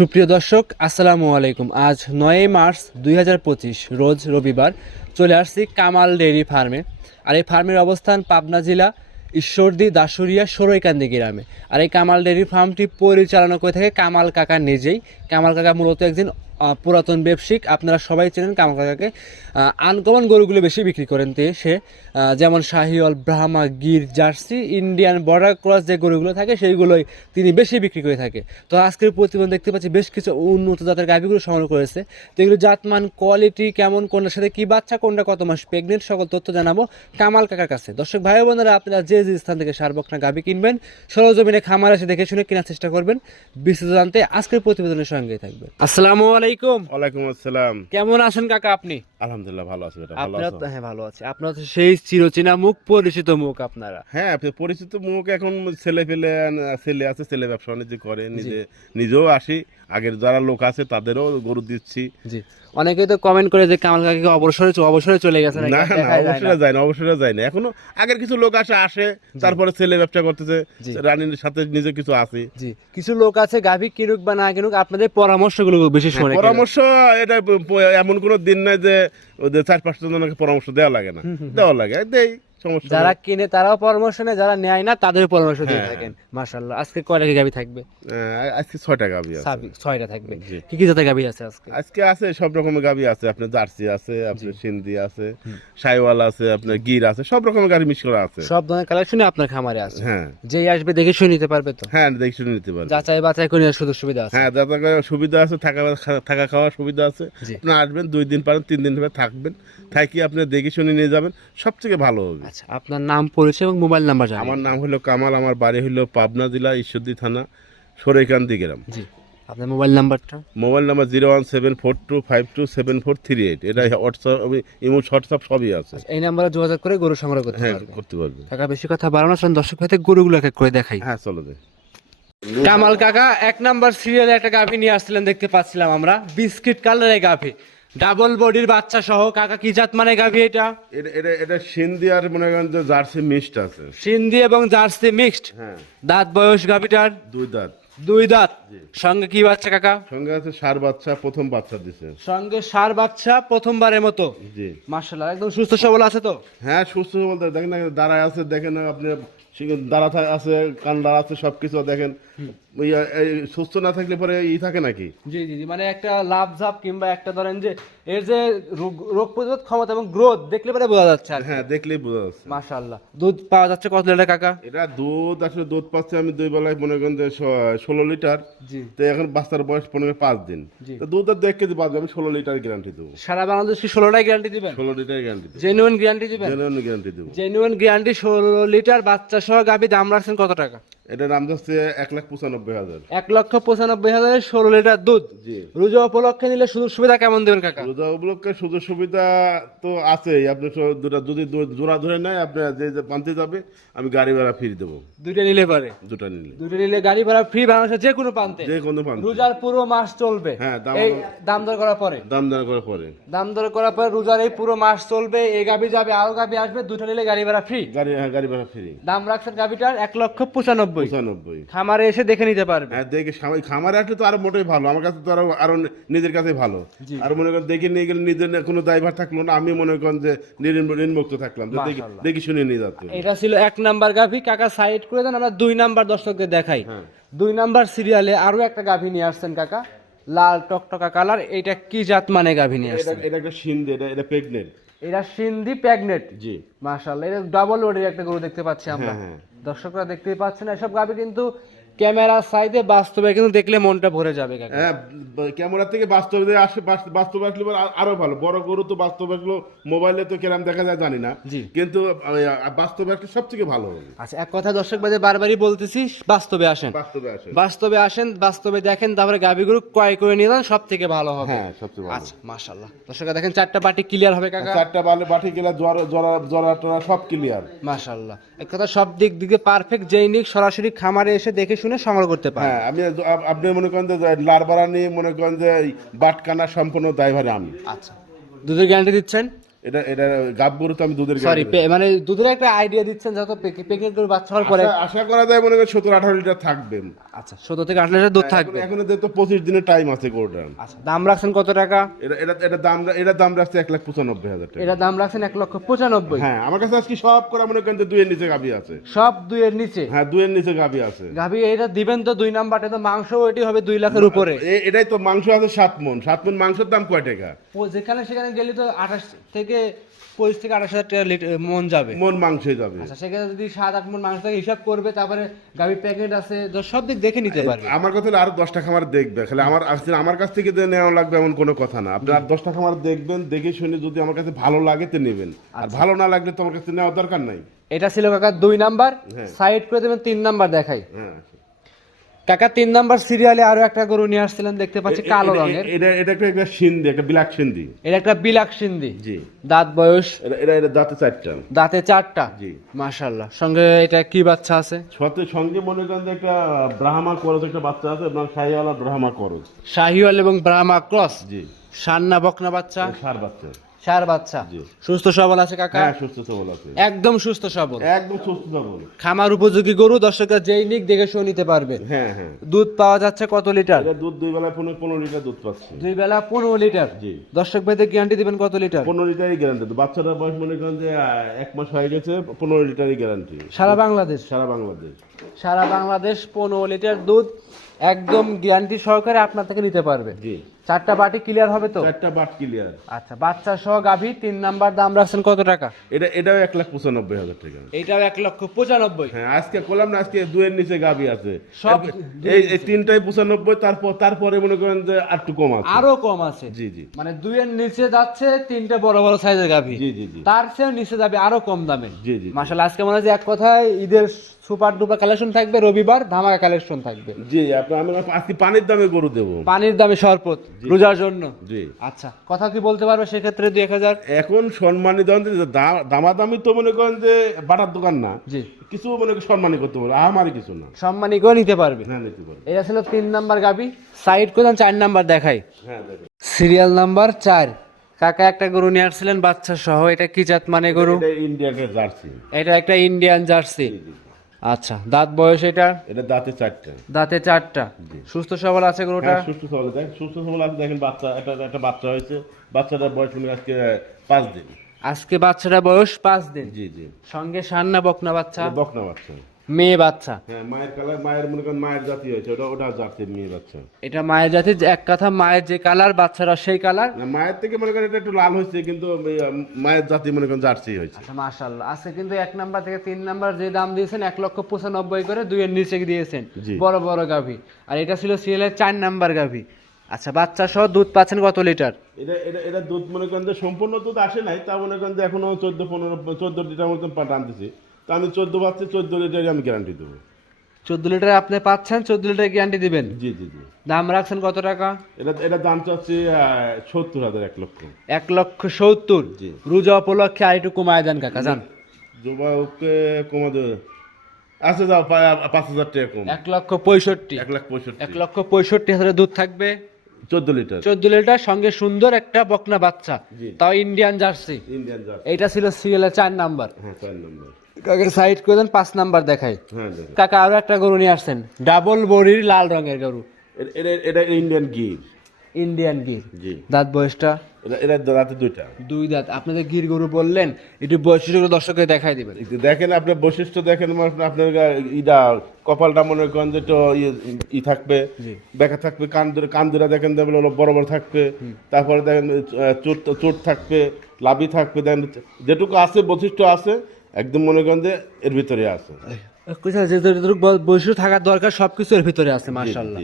সুপ্রিয় দর্শক, আসসালামু আলাইকুম। আজ নয়ই মার্চ দুই হাজার পঁচিশ, রোজ রবিবার চলে আসছি কামাল ডেইরি ফার্মে। আর এই ফার্মের অবস্থান পাবনা জেলা ঈশ্বরদী দাসুরিয়া সরৈকান্দি গ্রামে। আর এই কামাল ডেইরি ফার্মটি পরিচালনা করে থাকে কামাল কাকা নিজেই। কামাল কাকা মূলত একজন পুরাতন ব্যবসায়িক আপনারা সবাই চেনেন কামাল কাকাকে। আনকমন গরুগুলো বেশি বিক্রি করেন তে সে। যেমন Sahiwal, Brahma, Gir, Jersey, Indian border cross যে গরুগুলো থাকে সেইগুলোই তিনি বেশি বিক্রি করে থাকে। তো আজকের প্রতিবেদন দেখতে পাচ্ছি বেশ কিছু উন্নত জাতের গাভিগুলো সংগ্রহ করেছে। তো এগুলো জাতমান, কোয়ালিটি কেমন, কোনটার সাথে কি বাচ্চা, কোনটা কত মাস প্রেগনেন্ট সকল তথ্য জানাব কামাল কাকার কাছে। দর্শক, ভাই বোনেরা, আপনারা যে যে স্থান থেকে সারবকনা গাভি কিনবেন, সরজমিনে খামার এসে দেখে শুনে কেনার চেষ্টা করবেন। বিস্তৃত জানতে আজকের প্রতিবেদনের সঙ্গেই থাকবে আসসালামু আলাইকুম। ওয়ালাইকুম আসসালাম। কেমন আছেন কাকা আপনি? আলহামদুলিল্লাহ ভালো আছি বেটা ভালো আছো? হ্যাঁ ভালো আছে। আপনার তো সেই চিরচেনা মুখ পরিচিত মুখ আপনারা। হ্যাঁ পরিচিত মুখ এখন ছেলে ফেলে ছেলে আছে ছেলে ব্যবসা বাণিজ্য করে নিজে নিজেও আসি। আগের যারা লোক আছে তাদেরও গরু দিচ্ছি। জি। অনেকেই তো কমেন্ট করে যে কামাল কাকাকে অবসরে অবসরে চলে গেছে না দেখাই যায় না। অবশ্যই যায় না এখনও আগের কিছু লোক আসে আসে তারপরে ছেলে ব্যবসা করতেছে রানীর সাথে নিজে কিছু আছে। জি। কিছু লোক আছে গাভী কিনুক বা না কিনুক আপনাদের পরামর্শগুলো বেশি শোনে হ্যাঁ, পরামর্শ এটা এমন কোনো দিন নাই যে চার পাঁচটা জনকে পরামর্শ দেওয়া লাগে না। দেওয়া লাগে দেই। যারা। কিনে তারাও পরামর্শ নেয় যারা নেয় না তাদের পরামর্শ দিয়ে হ্যাঁ। থাকেন। মাশাল্লাহ আজকে কয়টা গাভী থাকবে? আজকে ছয়টা গাভি আছে। ছয়টা থাকবে। কি কি জাতের গাভী আছে আজকে? আজকে আছে সব রকমের গাভি আছে। আপনার জার্সি আছে আপনার সিন্ধি আছে সাইওয়াল আছে আপনার গির আছে সব রকমের গাড়ি মিশ করা আছে। সব ধরনের কালেকশনই আপনার খামারে আছে। হ্যাঁ। যেই আসবে দেখে শুনে নিতে পারবে তো? হ্যাঁ দেখে শুনে নিতে পারবেন যাচাই বাছাই করে নেওয়ার সুযোগ সুবিধা আছে? হ্যাঁ দাদা সুবিধা আছে থাকা থাকা খাওয়ার সুবিধা আছে। আপনি আসবেন দুই দিন পারেন তিন দিন পারেন থাকবেন। থাকি আপনি দেখে শুনে নিয়ে যাবেন সব থেকে ভালো হবে। আচ্ছা আপনার নাম পরিচয় এবং মোবাইল নাম্বার আমার নাম হলো কামাল আমার বাড়ি হলো পাবনা জেলা ঈশ্বরদী থানা সরাইকান্দি গ্রাম। জি আপনার মোবাইল নাম্বারটা? Mobile number zero one seven four two five two seven four three eight এটা হোয়াটসঅ্যাপ ইমো হোয়াটসঅ্যাপ সবই আছে। এই নাম্বারে যোগাযোগ করে গরু সংগ্রহ করতে হ্যাঁ করতে পারবে টাকা বেশি কথা বাড়ানো চলেন দর্শক ভাইতে গরুগুলো এক এক করে দেখাই। হ্যাঁ চলো যাই কামাল কাকা এক নাম্বার সিরিয়ালে একটা গাভী নিয়ে আসছিলেন দেখতে পাচ্ছিলাম আমরা বিস্কিট কালারের গাভী। ডাবল বডির বাচ্চা সহ কাকা কি জাত মানে গাভী এটা? এটা এটা এটা সিন্ধি আর মনে করেন যে জার্সি মিক্সড আছে। সিন্ধি এবং জার্সি মিক্সড? হ্যাঁ। দাঁত বয়স গাভীটার? দুই দাঁত। দুই দাঁত। সঙ্গে কি বাচ্চা কাকা? সঙ্গে আছে সার বাচ্চা প্রথম বাচ্চা দিছে। সঙ্গে সার বাচ্চা প্রথমবারের মতো? জি। মার্শাল্লাহ একদম সুস্থ সবল আছে তো? হ্যাঁ সুস্থ বলতে দেখেন না দাঁড়ায় আছে দেখেন না আপনি দাঁড়া আছে কান দাঁড়া আছে সব কিছু দেখেন। ওই, সুস্থ না থাকলে পরে ই থাকে নাকি? জি জি জি মানে একটা লাভ ঝাপ কিংবা একটা ধরেন যে এর যে রোগ রোগ প্রতিরোধ ক্ষমতা এবং গ্রোথ দেখলে পরে বোঝা যাচ্ছে হ্যাঁ দেখলেই বোঝা যাচ্ছে। মাশাল্লাহ দুধ পাওয়া যাচ্ছে কত লিটার কাকা? এটা দুধ আসলে দুধ পাচ্ছে আমি দুই বেলায় মনে করেন যে ষোলো লিটার। জি। তো এখন বাচ্চার বয়স পনেরো পাঁচ দিন। তো দুধ আর দু এক কেজি বাঁচবে আমি ষোলো লিটার গ্যারান্টি দেবো। সারা বাংলাদেশ কি ষোলোটাই গ্যারান্টি দিবেন? ষোলো লিটার গ্যারান্টি দেবো। জেনুইন গ্যারান্টি দিবেন? জেনুইন গ্যারান্টি দেবো। জেনুইন গ্যারান্টি ষোলো লিটার বাচ্চা সহ গাভি দাম রাখছেন কত টাকা? এটার দাম যাচ্ছে এক লাখ পঁচানব্বই হাজার। এক লক্ষ পঁচানব্বই হাজারের ষোলো লিটার দুধ। জি। রোজা উপলক্ষে নিলে সুযোগ সুবিধা কেমন দেবেন কাকা? রোজা উপলক্ষে সুযোগ সুবিধা তো আছেই। আপনি দুটা যদি জোড়া ধরে নেয় আপনি যে যে পান্তে যাবে আমি গাড়ি ভাড়া ফিরে দেবো। দুইটা নিলে পারে? দুটা নিলে। দুইটা নিলে গাড়ি ভাড়া ফ্রি বাংলাদেশের যে কোনো প্রান্তে? যে কোনো পান্তে রোজার পুরো মাস চলবে। হ্যাঁ, দাম- দর করার পরে? দাম দাম করে পরে। দাম দর করার পরে রোজার এই পুরো মাস চলবে এই গাবি যাবে আরও গাবি আসবে দুটো নিলে গাড়ি ভাড়া ফ্রি। গাড়ি হ্যাঁ গাড়ি ভাড়া ফ্রি। দাম রাখছেন গাবিটার এক লক্ষ পঁচানব্বই। পঁচানব্বই। খামারে এসে দেখে নিতে পারবে। হ্যাঁ দেখে খামারে আসলে তো আরও মোটেই ভালো। আমার কাছে তো আরও আরও নিজের কাছে ভালো। আর মনে করেন দেখে নিয়ে গেলে নিজের কোনো দায়ভার থাকল না। আমি মনে করেন যে নির্মুক্ত থাকলাম। দেখি- শুনে নিয়ে যাচ্ছে। এটা ছিল এক নাম্বার গাভি। কাকা সাইড করে দেন আমরা দুই নাম্বার দর্শকদের দেখাই। হ্যাঁ। দুই নাম্বার সিরিয়ালে আরও একটা গাভি নিয়ে আসছেন কাকা। লাল টকটকা কালার এটা কি জাত মানে গাভি নিয়ে এটা আসছেন? এটা একটা সিন্ধে এটা এটা প্রেগনেন্ট এটা সিন্ধি প্যাগনেট। জি। মাশাআল্লাহ এটা ডাবল ওডের একটা গরু দেখতে পাচ্ছি আমরা। হ্যাঁ, হ্যাঁ। দর্শকরা দেখতেই পাচ্ছেন এসব গাভী কিন্তু ক্যামেরা সাইডে বাস্তবে কিন্তু দেখলে মনটা ভরে যাবে কাকা। হ্যাঁ ক্যামেরা থেকে বাস্তবে আসে বাস্তবে আসলে আরও ভালো। বড় গরু তো বাস্তবে আসলো মোবাইলে তো কেরাম দেখা যায় জানি না। কিন্তু বাস্তবে আসলে সব থেকে ভালো আচ্ছা এক কথা দর্শক বাজে বারবারই বলতেছি বাস্তবে আসেন। বাস্তবে আসে বাস্তবে আসেন বাস্তবে দেখেন তারপরে গাভিগুলো ক্রয় করে নিয়ে যান সব থেকে ভালো হবে। হ্যাঁ সবচেয়ে ভালো। আচ্ছা মাশাল্লাহ দর্শকরা দেখেন চারটা পার্টি ক্লিয়ার হবে কাকা। চারটা বালে বাটি গেলে জরা জরা জরা টরা সব ক্লিয়ার মাশাল্লাহ এক কথা সব দিক দিকে পারফেক্ট যেই নিক সরাসরি খামারে এসে দেখে শুনে সংগ্রহ করতে পারে হ্যাঁ আমি আপনি মনে করেন যে লারবারানি মনে করেন যে বাটকানা সম্পূর্ণ দায়ভার আমি। আচ্ছা। দুধের গ্যারান্টি দিচ্ছেন? এটা এটা গাব গরু তো আমি দুধের সরি মানে দুধের একটা আইডিয়া দিচ্ছেন যত প্রেগনেন্ট করে বাচ্চা হওয়ার পরে। আশা- করা যায় মনে করেন সত্তর আঠারো লিটার থাকবে। আচ্ছা সতেরো থেকে আঠারো লিটার দুধ থাকবে। এখন তো পঁচিশ দিনের টাইম আছে গরুটার আচ্ছা দাম রাখছেন কত টাকা? এটা এটা এটা দাম এটা দাম রাখছে এক লাখ পঁচানব্বই হাজার টাকা। এটা দাম রাখছেন এক লক্ষ পঁচানব্বই। হ্যাঁ আমার কাছে আজকে সব করা মনে করেন দুইয়ের নিচে গাভি আছে। সব দুইয়ের নিচে? হ্যাঁ দুইয়ের নিচে গাভি আছে। গাভি এটা দিবেন তো দুই নাম্বারটা তো মাংস এটি হবে দুই লাখের উপরে। এটাই তো মাংস আছে সাত মন। সাত মন মাংসের দাম কয় টাকা? যেখানে সেখানে গেলে তো আঠাশ থেকে পঁচিশ থেকে আঠাশ হাজার টাকা লিটার মন যাবে। মন মাংসে যাবে। আচ্ছা সেখানে যদি সাত আট মন মাংস থাকে হিসাব করবে তারপরে গাভি প্যাকেট আছে সব দিক দেখে নিতে পারবে। আমার কথা হলো আরও দশটা খামার দেখবে। খালি আমার আসলে আমার কাছ থেকে যে নেওয়া লাগবে এমন কোনো কথা না। আপনি আর দশটা খামার দেখবেন দেখে শুনে যদি আমার কাছে ভালো লাগে তো নেবেন। আর আচ্ছা। ভালো না লাগলে তো আমার কাছে নেওয়ার দরকার নাই। এটা ছিল কাকা দুই নাম্বার। হ্যাঁ। সাইড করে দেবেন তিন নাম্বার দেখাই। হ্যাঁ। কাকা তিন নাম্বার সিরিয়ালে আরও একটা গরু নিয়ে আসছিলেন দেখতে পাচ্ছি কালো রঙের। এটা এটা একটা একটা সিন্ধি একটা ব্ল্যাক সিন্ধি। এটা একটা বিলাক সিন্ধি। জি। দাঁত বয়স? এটা এটা দাঁতে চারটা। দাঁতে চারটা? জি। মাশাআল্লাহ। সঙ্গে এটা কি বাচ্চা আছে? সাথে সঙ্গে মনে করেন যে একটা ব্রাহ্মা করজ একটা বাচ্চা আছে আপনার শাহিওয়ালা ব্রাহ্মা করজ। শাহিওয়াল এবং ব্রাহ্মা ক্রস। জি। সান্না বকনা বাচ্চা। সার বাচ্চা। সার বাচ্চা। সুস্থ সবল আছে কাকা? হ্যাঁ সুস্থ সবল আছে। একদম সুস্থ সবল। একদম সুস্থ সবল। খামার উপযোগী গরু দর্শকরা যেই নিক দেখে শুনে নিতে পারবে। হ্যাঁ হ্যাঁ। দুধ পাওয়া যাচ্ছে কত লিটার? দুধ দুই বেলায় পনেরো পনেরো লিটার দুধ পাচ্ছি। দুই বেলা পনেরো লিটার। জি। দর্শক ভাইদের গ্যারান্টি দিবেন কত লিটার? পনেরো লিটারই গ্যারান্টি বাচ্চাটার বয়স মনে করেন যে এক মাস হয়ে গেছে পনেরো লিটারই গ্যারান্টি সারা বাংলাদেশ? সারা বাংলাদেশ। সারা বাংলাদেশ পনেরো লিটার দুধ একদম গ্যারান্টি সহকারে আপনার থেকে নিতে পারবে। জি। চারটা বাটি ক্লিয়ার হবে তো? চারটা বাট ক্লিয়ার আচ্ছা বাচ্চা সহ গাভী তিন নাম্বার দাম রাখছেন কত টাকা? এটা এটাও এক লাখ পঁচানব্বই হাজার টাকা। এটাও এক লক্ষ পঁচানব্বই। হ্যাঁ আজকে করলাম না আজকে দুয়ের নিচে গাবি আছে। সব এই এই তিনটাই পঁচানব্বই তারপর তারপরে মনে করেন যে একটু কম আছে। আরও কম আছে। জি জি। মানে দুইয়ের নিচে যাচ্ছে তিনটে বড় বড় সাইজের গাভী। জি জি জি। তার চেয়েও নিচে যাবে আরও কম দামে। জি জি মাসাল আজকে মনে হচ্ছে এক কথায় ঈদের সুপার ডুপার কালেকশন থাকবে রবিবার ধামাকা কালেকশন থাকবে। জি আপনি আমি আজকে পানির দামে গরু দেবো। পানির দামে শরবত রোজার জন্য? জি। আচ্ছা কথা কি বলতে পারবে সেক্ষেত্রে দুই এক হাজার? এখন সম্মানী দেন দামাদামি তো মনে করেন যে বাটার দোকান না। জি। কিছু মনে করেন সম্মানী করতে পারবে আমারই কিছু না। সম্মানী করে নিতে পারবে। হ্যাঁ নিতে পারবে। এটা ছিল তিন নাম্বার গাবি। সাইড করে চার নাম্বার দেখাই। হ্যাঁ সিরিয়াল নাম্বার চার। কাকা একটা গরু নিয়ে আসছিলেন বাচ্চা সহ। এটা কি জাত মানে গরু? এটা ইন্ডিয়াকে জার্সি। এটা একটা ইন্ডিয়ান জার্সি। আচ্ছা দাঁত বয়স এটা? এটা দাঁতে চারটা। দাঁতে চারটা। সুস্থ সবল আছে গরুটা? হ্যাঁ সুস্থ সবল দেখেন সুস্থ সবল আছে দেখেন বাচ্চা একটা একটা বাচ্চা হয়েছে। বাচ্চাটার বয়স উনি আজকে পাঁচ দিন। আজকে বাচ্চাটা বয়স পাঁচ দিন। জি জি। সঙ্গে সান্না বকনা বাচ্চা। বকনা বাচ্চা। মেয়ে বাচ্চা। হ্যাঁ মায়ের কালার মায়ের মনে করেন মায়ের জাতি হয়েছে ওটা ওটা জাতির মেয়ে বাচ্চা। এটা মায়ের জাতি এক কথা মায়ের যে কালার বাচ্চারা সেই কালার। মায়ের থেকে মনে করেন এটা একটু লাল হয়েছে কিন্তু মায়ের জাতি মনে করেন জার্সি হয়েছে। আচ্ছা মাশাল্লাহ আজকে কিন্তু এক নাম্বার থেকে তিন নাম্বার যে দাম দিয়েছেন এক লক্ষ পঁচানব্বই করে দুইয়ের নিচে দিয়েছেন। বড় বড় গাভী। আর এটা ছিল সিএলের চার নাম্বার গাভী। আচ্ছা বাচ্চা সহ দুধ পাচ্ছেন কত লিটার? এটা এটা এটা দুধ মনে করেন যে সম্পূর্ণ দুধ আসে নাই তা মনে করেন যে এখনও চোদ্দ পনেরো চোদ্দ লিটার মতন পাট আনতেছি। তা আমি চোদ্দ পাচ্ছি চোদ্দ লিটারই আমি গ্যারান্টি দেবো। চোদ্দ লিটার আপনি পাচ্ছেন চোদ্দ লিটার গ্যারান্টি দিবেন? জি জি জি। দাম রাখছেন কত টাকা? এটা এটা দাম চাচ্ছি সত্তর হাজার এক লক্ষ। এক লক্ষ সত্তর? জি। রোজা উপলক্ষে আর একটু কমায় দেন কাকা জান যুবককে কমা দেবে আচ্ছা যাও পাঁচ হাজার টাকা কম। এক লক্ষ পঁয়ষট্টি। এক লাখ পঁয়ষট্টি। এক লক্ষ পঁয়ষট্টি হাজারের দুধ থাকবে? চোদ্দ লিটার। চোদ্দ লিটার সঙ্গে সুন্দর একটা বকনা বাচ্চা। তাও ইন্ডিয়ান জার্সি ইন্ডিয়ান জাত এইটা ছিল সিরিয়ালের চার নাম্বার। হ্যাঁ চার নম্বর। কাকা সাইড করে দেন পাঁচ নাম্বার দেখাই। হ্যাঁ কাকা আরও একটা গরু নিয়ে আসছেন ডাবল বডির লাল রঙের গরু। এটা এটা ইন্ডিয়ান গির। ইন্ডিয়ান গির। জি। দাঁত বয়সটা? এটা এটা রাতে দুইটা। দুই দাঁত। আপনাদের গির গরু বললেন একটু বৈশিষ্ট্য দর্শককে দেখাই দিবেন। দেখেন আপনার বৈশিষ্ট্য দেখেন আপনার- আপনার ইটা কপালটা মনে করেন যে একটু ইয়ে- ই থাকবে দেখা থাকবে কান ধরে কান ধরে দেখেন দেখবেন বড় বড় থাকবে তারপরে দেখেন চোট চোট থাকবে লাভি থাকবে দেখেন যেটুকু আছে বৈশিষ্ট্য আছে একদম মনে করেন যে এর ভিতরে আছে। কোথায় যে যতটুকু বৈশিষ্ট্য থাকার দরকার এর ভিতরে আছে মাশাআল্লাহ।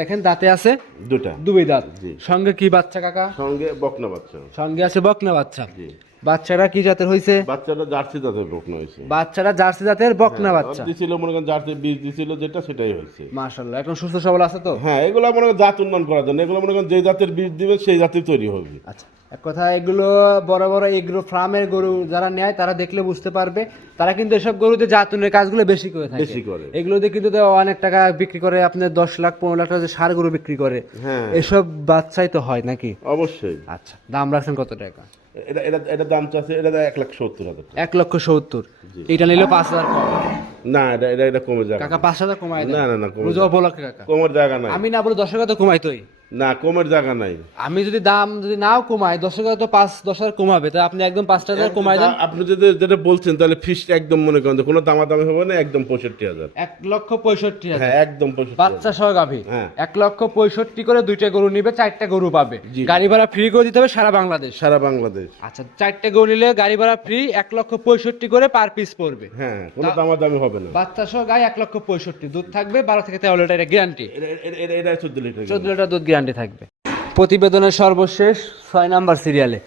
দেখেন দাঁতে আছে দুটা। দুই দাঁত। সঙ্গে কি বাচ্চা কাকা? সঙ্গে বকনা বাচ্চা। সঙ্গে আছে বকনা বাচ্চা। বাচ্চারা কি জাতের হয়েছে বাচ্চাটা জার্সি জাতের বকনা বাচ্চারা জার্সি জাতের বকনা বাচ্চা। দিছিল মনে করেন জার্সি বীজ দিছিল যেটা সেটাই হয়েছে মাশাআল্লাহ এখন সুস্থ সবল আছে তো? হ্যাঁ এগুলো মনে করেন জাত উন্নয়ন করার জন্য। এগুলো মনে করেন যে জাতের বীজ দিবে সেই জাতের তৈরি হবে। আচ্ছা। এক কথা এগুলো বড় বড় এগুলো ফার্মের গরু যারা নেয় তারা দেখলে বুঝতে পারবে। তারা কিন্তু এসব গরুতে জাতুনের কাজগুলো বেশি করে থাকে। বেশি করে। এগুলোতে কিন্তু অনেক টাকা বিক্রি করে আপনার দশ লাখ পনেরো লাখ টাকা যে সার গরু বিক্রি করে। হ্যাঁ। এসব বাচ্চাই তো হয় নাকি? অবশ্যই। আচ্ছা দাম রাখছেন কত টাকা? এটা এটা এটা দাম চাচ্ছে এটা এক লাখ সত্তর হাজার টাকা। এক লক্ষ সত্তর। এটা নিলে পাঁচ হাজার কম। না এটা এটা কমে যাবে। কাকা পাঁচ হাজার কমাই না না না কমে উপলক্ষে কাকা। কমের জায়গা নাই। আমি না বলে দশ টাকা তো কমাই তোই না কমের জায়গা নাই। আমি যদি দাম যদি নাও কমাই দশ টাকা তো পাঁচ দশ হাজার কমাবে তা আপনি একদম পাঁচ হাজার কমাই দেন। আপনি যদি যেটা বলছেন তাহলে ফিস একদম মনে করেন কোনো দামাদামি হবে না একদম পঁয়ষট্টি হাজার। এক লক্ষ পঁয়ষট্টি হাজার। হ্যাঁ একদম বাচ্চা সহ গাভী। হ্যাঁ। এক লক্ষ পঁয়ষট্টি করে দুইটা গরু নিবে চারটা গরু পাবে। গাড়ি ভাড়া ফ্রি করে দিতে হবে সারা বাংলাদেশ। সারা বাংলাদেশ। আচ্ছা চারটে গরু নিলে গাড়ি ভাড়া ফ্রি এক লক্ষ পঁয়ষট্টি করে পার পিস পড়বে। হ্যাঁ কোনো দামাদামি হবে না। বাচ্চা সহ গায়ে এক লক্ষ পঁয়ষট্টি। দুধ থাকবে বারো থেকে তেরো লিটার গ্যারান্টি এটা চোদ্দ লিটার চোদ্দ লিটার দুধ গ্যারান্টি থাকবে। প্রতিবেদনের সর্বশেষ ছয় নাম্বার সিরিয়ালে।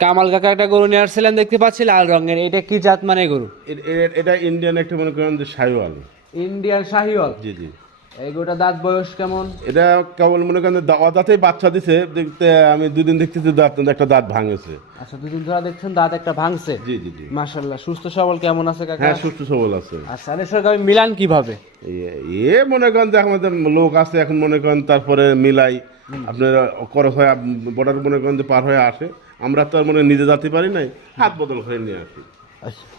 কামাল কাকা একটা গরু নিয়ে আসছিলেন দেখতে পাচ্ছি লাল রঙের। এটা কি জাত মানে গরু? এটা ইন্ডিয়ান একটা মনে করেন যে সাইওয়াল ইন্ডিয়ান শাহিওয়াল? জি জি। এই গরুটা দাঁত বয়স কেমন? এটা কেবল মনে করেন দাওয়া দাঁতেই বাচ্চা দিছে দেখতে আমি দুদিন দেখতেছি দাঁত একটা দাঁত ভাঙেছে। আচ্ছা দুদিন ধরে দেখছেন দাঁত একটা ভাঙছে? জি জি জি। মাশাল্লাহ সুস্থ সবল কেমন আছে কাকা? হ্যাঁ সুস্থ সবল আছে। আচ্ছা আরে সরকার মিলান কীভাবে? এ- মনে করেন যে আমাদের লোক আছে এখন মনে করেন তারপরে মিলাই। আপনার করস হয়ে বর্ডার মনে করেন যে পার হয়ে আসে। আমরা তো আর মনে নিজে যেতে পারি নাই হাত বদল হয়ে নিয়ে আসি। হা-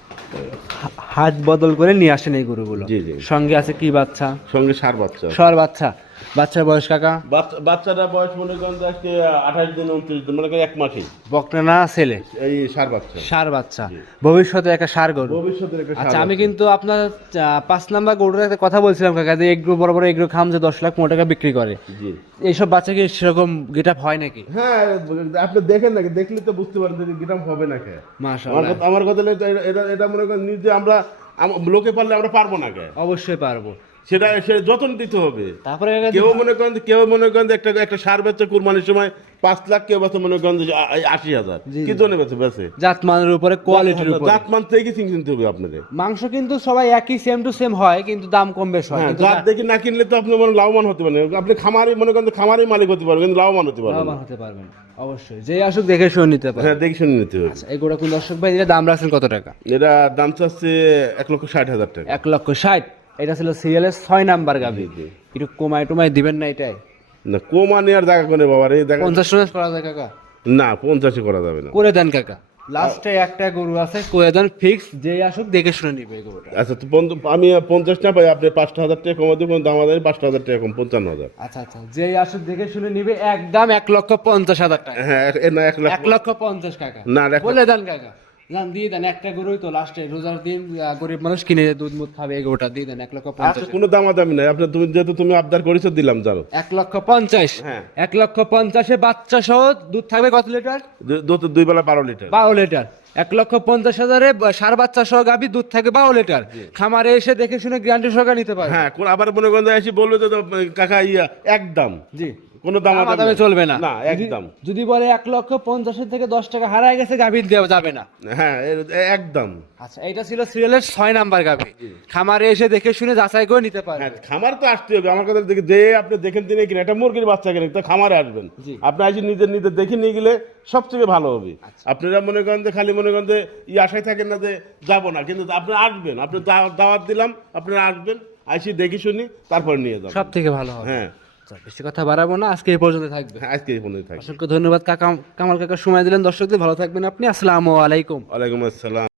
হাত বদল করে নিয়ে আসেন এই গরুগুলো। সঙ্গে আছে কি বাচ্চা? সঙ্গে সার বাচ্চা। সার বাচ্চা। বাচ্চার বয়স কাকা? বাচ্চা- বাচ্চাটা বয়স মনে করেন আজকে আঠাশ দিন উনত্রিশ দিন মনে করেন এক মাসেই। বকনা না ছেলে? এই সার বাচ্চা। সার বাচ্চা। ভবিষ্যতে একটা সার গরু। ভবিষ্যতের একটা আচ্ছা আমি কিন্তু আপনার পাঁচ নাম্বার গরুর একটা কথা বলছিলাম কাকা যে এগ্রো বড় বড় এগ্রো খাম যে দশ লাখ পনেরো টাকা বিক্রি করে। এইসব বাচ্চা কি সেরকম গেট আপ হয় নাকি? হ্যাঁ আপনি দেখেন নাকি দেখলে তো বুঝতে পারেন যে গ্রাম হবে না কে। আমার কথা- আমার কথা হলো এটা- এটা এটা মনে করেন নিজে আমরা লোকে পারলে আমরা পারব না কে। অবশ্যই পারব। সেটা সে যত্ন দিতে হবে। তারপরে কেউ মনে করেন কেউ মনে করেন একটা একটা সার বেচে কুরবানির সময় পাঁচ লাখ কেউ বেচে মনে করেন আশি হাজার। কি জন্য বেচে বেচে? জাত মানের উপরে কোয়ালিটির উপরে। জাত মান থেকে কিনতে হবে আপনাদের। মাংস কিন্তু সবাই একই সেম টু সেম হয় কিন্তু দাম কম বেশ হয়। হ্যাঁ জাত দেখে না কিনলে তো আপনি মনে লাভবান হতে পারেন আপনি খামারি মনে করেন খামারি মালিক হতে পারবেন কিন্তু লাভবান হতে পারবেন। লাভবান হতে পারবেন অবশ্যই। যে আসুক দেখে শুনে নিতে পারে হ্যাঁ দেখে শুনে নিতে হবে। এই গোড়া কোন দর্শক ভাই দাম রাখছেন কত টাকা? এটা দাম চাচ্ছে এক লক্ষ ষাট হাজার টাকা। এক লক্ষ ষাট। এটা ছিল সিরিয়ালের ছয় নাম্বার গাভি। একটু কমায় টমায় দিবেন না এটাই। না কমা নেওয়ার জায়গা করে বাবা রে? দেখা পঞ্চাশ টাকা করা যায় কাকা। না পঞ্চাশে করা যাবে না। করে দেন কাকা। লাস্টে একটা গরু আছে করে দেন ফিক্স যেই আসুক দেখে শুনে নিবে গরুটা। আচ্ছা তো আমি পঞ্চাশ না পাই আপনি পাঁচটা হাজার টাকা কমা দেবেন দাম আদায় পাঁচটা হাজার টাকা কম পঞ্চান্ন হাজার। আচ্ছা আচ্ছা যেই আসুক দেখে শুনে নিবে একদম এক লক্ষ পঞ্চাশ হাজার টাকা। হ্যাঁ না এক এক লক্ষ পঞ্চাশ টাকা না বলে দেন কাকা। দিয়ে দেন একটা গরুই তো লাস্টে রোজার দিন গরিব মানুষ কিনে দুধ মুধ খাবে দিয়ে দেন এক লক্ষ আচ্ছা পঞ্চাশ কোনো দামাদামি নাই। আপনার তুমি যেহেতু তুমি আবদার করেছ দিলাম জানো এক লক্ষ পঞ্চাশ। হ্যাঁ। এক লক্ষ পঞ্চাশে বাচ্চা সহ দুধ থাকবে কত লিটার? দুই বেলা বারো লিটার। বারো লিটার। এক লক্ষ পঞ্চাশ হাজারে সার বাচ্চা সহ গাভী দুধ থাকবে বারো লিটার। খামারে এসে দেখে শুনে গ্যারান্টি সহকারে নিতে পারে হ্যাঁ আবার মনে করেন যে এসে বলবে তো, কাকা ইয়া একদম। জি। কোনো দামাদামি দামে চলবে না। না একদম। যদি বলে এক লক্ষ পঞ্চাশের থেকে দশ টাকা হারায় গেছে গাভী দেওয়া যাবে না। হ্যাঁ একদম। আচ্ছা এটা ছিল সিরিয়ালের ছয় নাম্বার গাভী। খামারে এসে দেখে শুনে যাচাই করে নিতে পারে হ্যাঁ খামার তো আসতে হবে। আমার কথা দেখে যে আপনি দেখেন তিনি কিনে একটা মুরগির বাচ্চা কিনে তো খামারে আসবেন। আপনি আসি নিজের নিজে দেখে নিয়ে গেলে সবথেকে ভালো হবে। আপনারা মনে করেন যে খালি মনে করেন যে ই আশায় থাকেন না যে যাব না। কিন্তু আপনি আসবেন। আপনি দাওয়াত- দিলাম আপনারা আসবেন। আসি দেখি শুনি তারপর নিয়ে যাবেন। সব থেকে ভালো হবে। হ্যাঁ। তো বেশি কথা বাড়াবো না আজকে এই পর্যন্ত থাকবে। হ্যাঁ, আজকে এই পর্যন্ত থাকবে। অসংখ্য ধন্যবাদ কাকা কামাল কাকা সময় দিলেন দর্শকদের ভালো থাকবেন আপনি আসসালামু আলাইকুম। ওয়ালাইকুম আসসালাম।